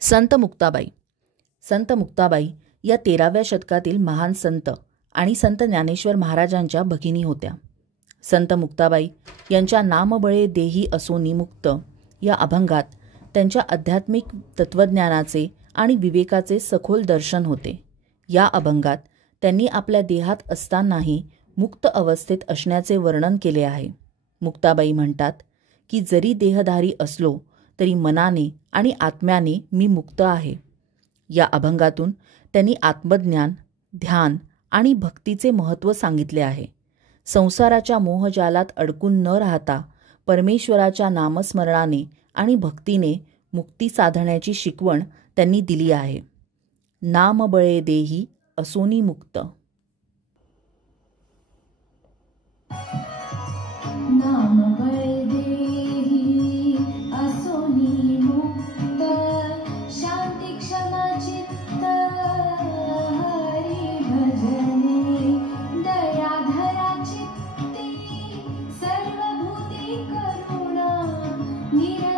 संत मुक्ताबाई. संत मुक्ताबाई या 13व्या शतकातील महान संत आणि संत ज्ञानेश्वर महाराजांच्या भगिनी होत्या. संत मुक्ताबाई यांच्या नामबळे देही असोनी मुक्त या अभंगात त्यांच्या आध्यात्मिक तत्त्वज्ञानाचे आणि विवेकाचे सखोल दर्शन होते. या अभंगात त्यांनी आपल्या देहात असतानाही मुक्त अवस्थेत असण्याचे वर्णन केले आहे. मुक्ताबाई म्हणतात की जरी देहधारी असलो तरी मनाने आणि आत्म्याने मी मुक्त आहे. या अभंगातून त्यांनी आत्मज्ञान, ध्यान आणि भक्तीचे महत्त्व सांगितले आहे. संसाराच्या मोहजालात अडकून न राहता परमेश्वराच्या नामस्मरणाने आणि भक्तीने मुक्ती साधण्याची शिकवण त्यांनी दिली आहे. नामबळे देही असोनी मुक्त. नामबळे देही असोनी मुक्त, शांती क्षमा चित्त हरी भजने, दयाधरा चित्ती सर्वभूती करुणा, निरंजन